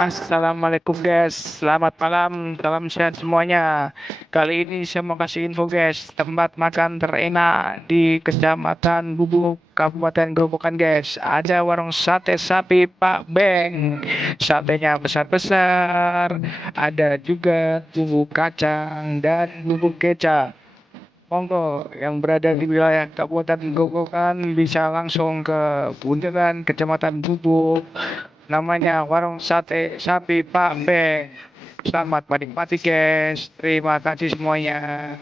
Assalamualaikum guys, selamat malam, salam sehat semuanya. Kali ini saya mau kasih info guys, tempat makan terenak di Kecamatan Gubuk, Kabupaten Gerobokan guys. Ada warung sate sapi Pak Beng, satenya besar-besar, ada juga bubuk kacang dan bubuk kecap. Monggo yang berada di wilayah Kabupaten Gerobokan bisa langsung ke Bundaran Kecamatan Gubuk. Namanya warung sate sapi Pak Beng. Selamat menikmati guys. Terima kasih semuanya.